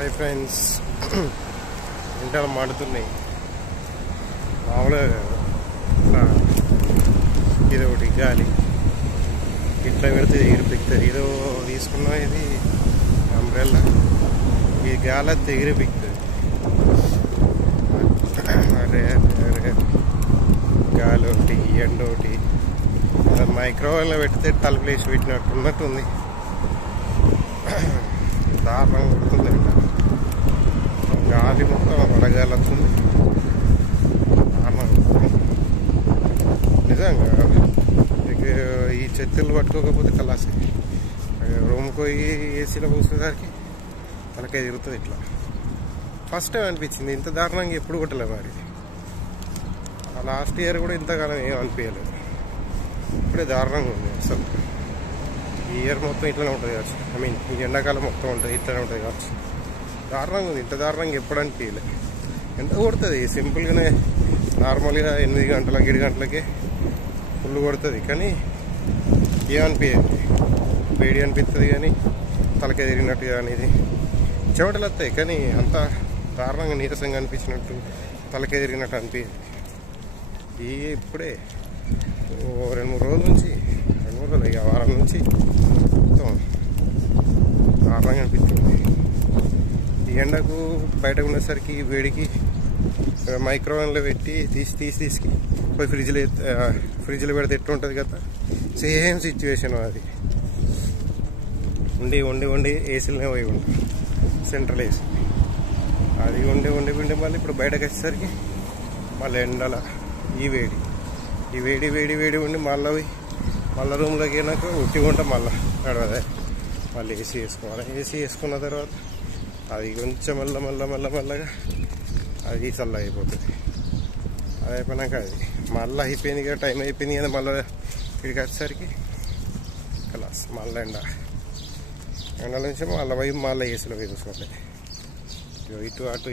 Hi friends, inter మాడుతున్నాయి మామూలుగా. ఇట్లా ఇది ఒకటి గాలి ఇట్లా పెడితే ఎగిరిపిస్తుంది. ఏదో తీసుకున్నాం, ఇది అంబ్రెల్లా, ఈ గాలి అది ఎగిరిపిస్తుంది. అరే అరే, గాలి ఒకటి, ఎండ ఒకటి, మైక్రోవేవ్లో పెడితే తలుపులేసి పెట్టినట్టు ఉన్నట్టుంది. దారుణంగా ఉంటుంది. గాలి మొత్తం వడగాలి వస్తుంది. నిజంగా ఈ చెత్తలు పట్టుకోకపోతే కలాసి రూమ్కి పోయి ఏసీలో కూర్చునేసరికి తలకాయ తిరుగుతుంది. ఇట్లా ఫస్ట్ టైం అనిపించింది. ఇంత దారుణంగా ఎప్పుడు కొట్టలేదు. మరి లాస్ట్ ఇయర్ కూడా ఇంతకాలం ఏం అనిపించలేదు. ఇప్పుడే దారుణంగా ఉంది అసలు. ఈ ఇయర్ మొత్తం ఇట్లనే ఉంటుంది కావచ్చు. ఐ మీన్ ఈ ఎండాకాలం మొత్తం ఉంటుంది, ఇట్లనే ఉంటుంది కావచ్చు. దారుణంగా ఉంది. ఇంత దారుణంగా ఎప్పుడు అనిపించలేదు. ఎంత కొడుతుంది సింపుల్గానే, నార్మల్గా 8 గంటలకి 7 గంటలకి ఫుల్ కొడుతుంది. కానీ ఏమనిపించదు, వేడి అనిపిస్తుంది. కానీ తలకాయ తిరిగినట్టు కానీ ఇది చెమటలు వస్తాయి. కానీ అంత దారుణంగా నీరసంగా అనిపించినట్టు, తలకాయ తిరిగినట్టు అనిపించదు. ఇప్పుడే 2-3 రోజుల నుంచి, 2-3 రోజులు, ఇక వారం నుంచి మొత్తం దారుణంగా అనిపిస్తుంది. ఈ ఎండకు బయటకు ఉండేసరికి వేడికి మైక్రోవేవ్లో పెట్టి తీసి పోయి ఫ్రిడ్జ్లో పెడితే ఎట్లుంటుంది కదా, సేమ్ సిచ్యువేషన్ అది. ఉండి ఏసీలోనే పోయి ఉంటాం, సెంట్రల్ ఏసీ. అది ఉండి మళ్ళీ ఇప్పుడు బయటకు వచ్చేసరికి మళ్ళీ ఎండల ఈ వేడి ఉండి మళ్ళీ రూమ్లోకి వెళ్ళినాక ఉట్టిగా ఉంటాం. మళ్ళీ నడవదే, మళ్ళీ ఏసీ వేసుకోవాలి. ఏసీ వేసుకున్న తర్వాత అది కొంచెం మెల్లగా అది చల్ల అయిపోతుంది. అది అయిపోయినాక అది మళ్ళీ అయిపోయింది కదా, టైం అయిపోయింది కదా, మళ్ళీ ఇక్కడికి వచ్చేసరికి కలాస్ మళ్ళీ ఎండల నుంచి మళ్ళీ ఏసీలో వేసుకోవాలి. ఇటు అటు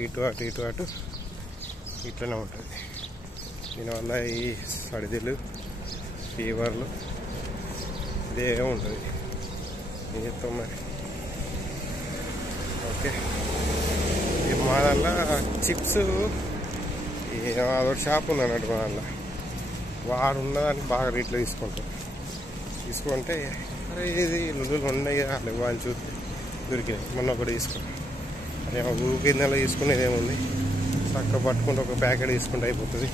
ఇట్లనే ఉంటుంది. దీనివల్ల ఈ సడిదిలు, ఫీవర్లు ఇదే ఉంటుంది. ఏం చెప్తాం మరి. ఓకే, మా దాంట్లో చిప్స్ అదొక షాప్ ఉంది అన్నట్టు. మా దాంట్లో వాడు ఉన్నదానికి బాగా రేట్లో తీసుకుంటే అరే ఇది లుల్లులు ఉన్నాయి కదా, అట్లా వాళ్ళు చూస్తే దొరికినాయి. మొన్న ఒకటి తీసుకున్నాం. అదే ఊరికి నెల తీసుకునేది ఏముంది, చక్కగా పట్టుకుంటే ఒక ప్యాకెట్ తీసుకుంటే అయిపోతుంది.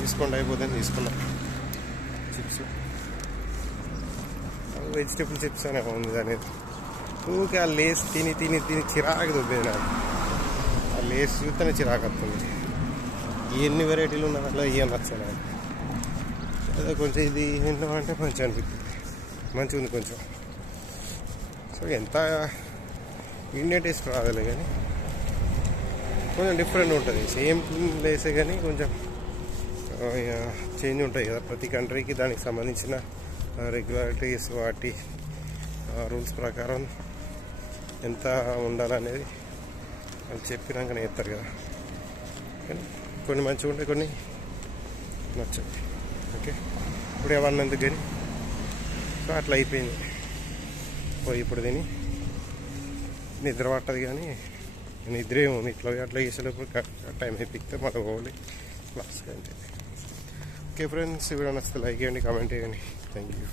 తీసుకున్నాం చిప్స్, వెజిటేబుల్ చిప్స్ అనే ఉంది అనేది. ఊరికే ఆ లేస్ తిని చిరాకు దొబ్బేది నాకు. ఆ లేస్ చూస్తేనే చిరాకు వస్తుంది. ఎన్ని వెరైటీలు ఉన్నాయి అట్లా ఏం నచ్చాలి. అదే కొంచెం ఇది ఏంటంటే మంచిగా అనిపిస్తుంది, మంచిగా ఉంది కొంచెం. సో ఎంత ఇండియన్ టేస్ట్ రావాలి, కానీ కొంచెం డిఫరెంట్ ఉంటుంది. సేమ్ లేసే కానీ కొంచెం చేంజ్ ఉంటాయి కదా. ప్రతి కంట్రీకి దానికి సంబంధించిన రెగ్యులారిటీస్, వాటి రూల్స్ ప్రకారం ఎంత ఉండాలనేది వాళ్ళు చెప్పినాకనే చెప్తారు కదా. కానీ కొన్ని మంచిగా ఉంటాయి, కొన్ని నచ్చాయి. ఓకే, ఇప్పుడు ఎవరిని ఎందుకు కానీ సో అట్లా అయిపోయింది. పోయి ఇప్పుడు తిని నిద్ర పట్టదు. కానీ నిద్ర ఏముంది, అట్లా చేసేటప్పుడు టైం అయిపోతే మళ్ళీ పోవాలి క్లాస్కి అంతే. ఓకే ఫ్రెండ్స్, ఈ వీడియో నచ్చితే లైక్ చేయండి, కామెంట్ చేయండి. Thank you.